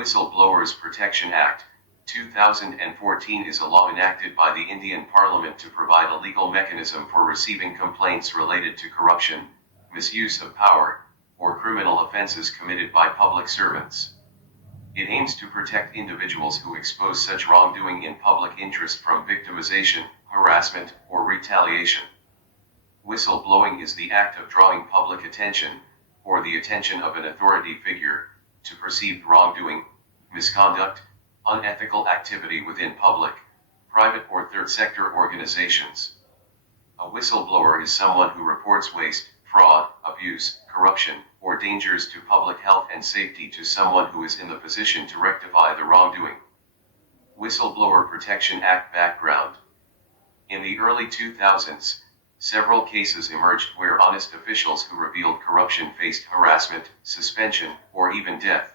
Whistleblowers Protection Act, 2014 is a law enacted by the Indian Parliament to provide a legal mechanism for receiving complaints related to corruption, misuse of power, or criminal offences committed by public servants. It aims to protect individuals who expose such wrongdoing in public interest from victimization, harassment, or retaliation. Whistleblowing is the act of drawing public attention, or the attention of an authority figure, to perceived wrongdoing, misconduct, unethical activity within public, private or third sector organizations. A whistleblower is someone who reports waste, fraud, abuse, corruption, or dangers to public health and safety to someone who is in the position to rectify the wrongdoing. Whistleblower Protection Act background. In the early 2000s, several cases emerged where honest officials who revealed corruption faced harassment, suspension, or even death.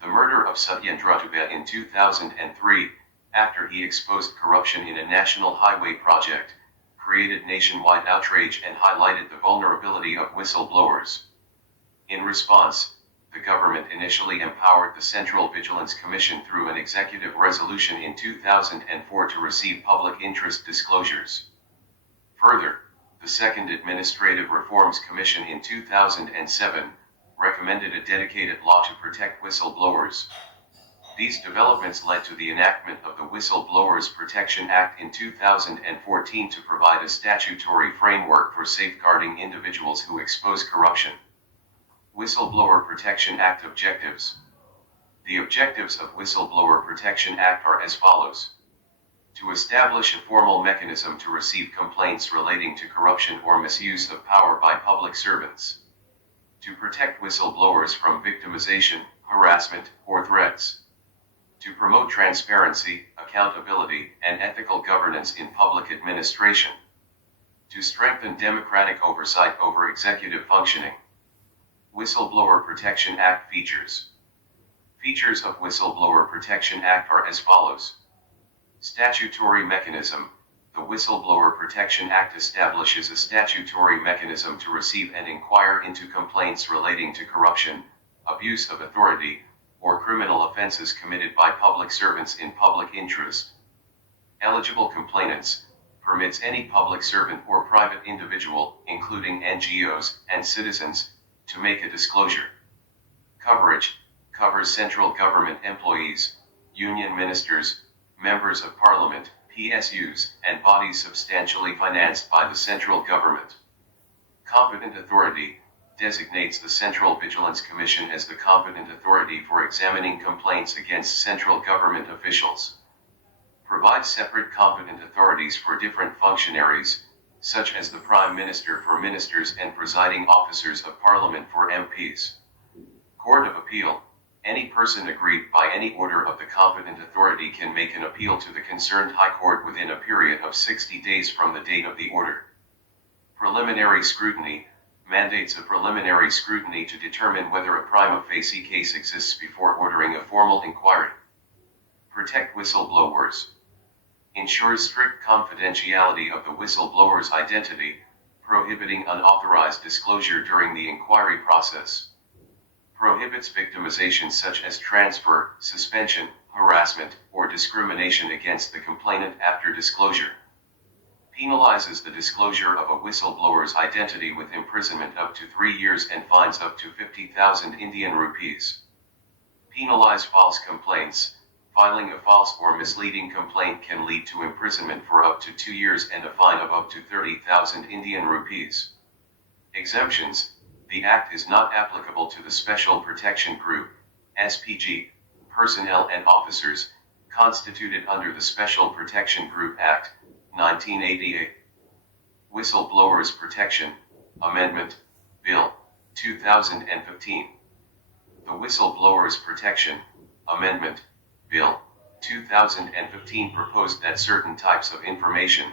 The murder of Satyendra Dubey in 2003, after he exposed corruption in a national highway project, created nationwide outrage and highlighted the vulnerability of whistleblowers. In response, the government initially empowered the Central Vigilance Commission through an executive resolution in 2004 to receive public interest disclosures. Further, the Second Administrative Reforms Commission in 2007 recommended a dedicated law to protect whistleblowers. These developments led to the enactment of the Whistleblowers Protection Act in 2014 to provide a statutory framework for safeguarding individuals who expose corruption. Whistleblower Protection Act objectives. The objectives of Whistleblower Protection Act are as follows: to establish a formal mechanism to receive complaints relating to corruption or misuse of power by public servants, to protect whistleblowers from victimization, harassment, or threats, to promote transparency, accountability, and ethical governance in public administration, to strengthen democratic oversight over executive functioning. Whistleblower Protection Act features. Features of Whistleblower Protection Act are as follows. Statutory mechanism. The Whistleblower Protection Act establishes a statutory mechanism to receive and inquire into complaints relating to corruption, abuse of authority, or criminal offenses committed by public servants in public interest. Eligible complainants. Permits any public servant or private individual, including NGOs and citizens, to make a disclosure. Coverage. Covers central government employees, union ministers, members of parliament, PSUs, and bodies substantially financed by the central government. Competent authority. Designates the Central Vigilance Commission as the competent authority for examining complaints against central government officials. Provides separate competent authorities for different functionaries, such as the Prime Minister for ministers and presiding officers of Parliament for MPs. Court of Appeal. Any person aggrieved by any order of the competent authority can make an appeal to the concerned High Court within a period of 60 days from the date of the order. Preliminary scrutiny. Mandates a preliminary scrutiny to determine whether a prima facie case exists before ordering a formal inquiry. Protect whistleblowers. Ensures strict confidentiality of the whistleblower's identity, prohibiting unauthorized disclosure during the inquiry process. Prohibits victimization such as transfer, suspension, harassment, or discrimination against the complainant after disclosure. Penalizes the disclosure of a whistleblower's identity with imprisonment up to 3 years and fines up to 50,000 Indian rupees. Penalize false complaints. Filing a false or misleading complaint can lead to imprisonment for up to 2 years and a fine of up to 30,000 Indian rupees. Exemptions. The Act is not applicable to the Special Protection Group, SPG, personnel and officers, constituted under the Special Protection Group Act, 1988. Whistleblowers Protection Amendment Bill 2015. The Whistleblowers Protection Amendment Bill 2015 proposed that certain types of information,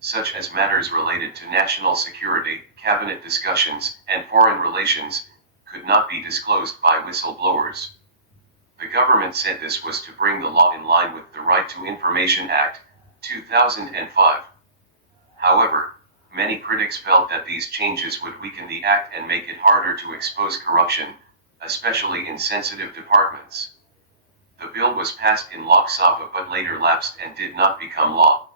such as matters related to national security, cabinet discussions, and foreign relations, could not be disclosed by whistleblowers. The government said this was to bring the law in line with the Right to Information Act, 2005. However, many critics felt that these changes would weaken the act and make it harder to expose corruption, especially in sensitive departments. The bill was passed in Lok Sabha but later lapsed and did not become law.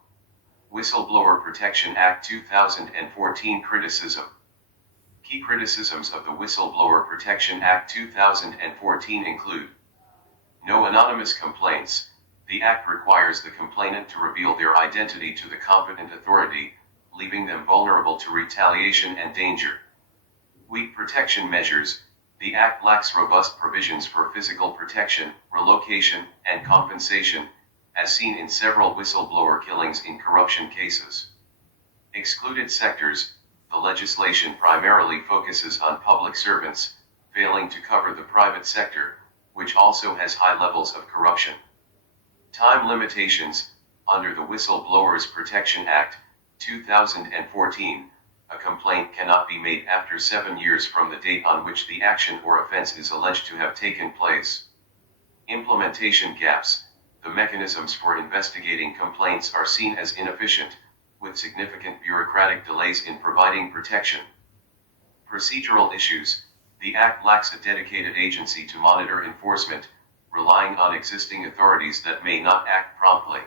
Whistleblower Protection Act 2014 criticism. Key criticisms of the Whistleblower Protection Act 2014 include: no anonymous complaints. The act requires the complainant to reveal their identity to the competent authority, leaving them vulnerable to retaliation and danger. Weak protection measures. The act lacks robust provisions for physical protection, relocation, and compensation, as seen in several whistleblower killings in corruption cases. Excluded sectors. The legislation primarily focuses on public servants, failing to cover the private sector, which also has high levels of corruption. Time limitations. Under the Whistleblowers Protection Act, 2014, a complaint cannot be made after 7 years from the date on which the action or offense is alleged to have taken place. Implementation gaps. The mechanisms for investigating complaints are seen as inefficient, with significant bureaucratic delays in providing protection. Procedural issues. The Act lacks a dedicated agency to monitor enforcement, relying on existing authorities that may not act promptly.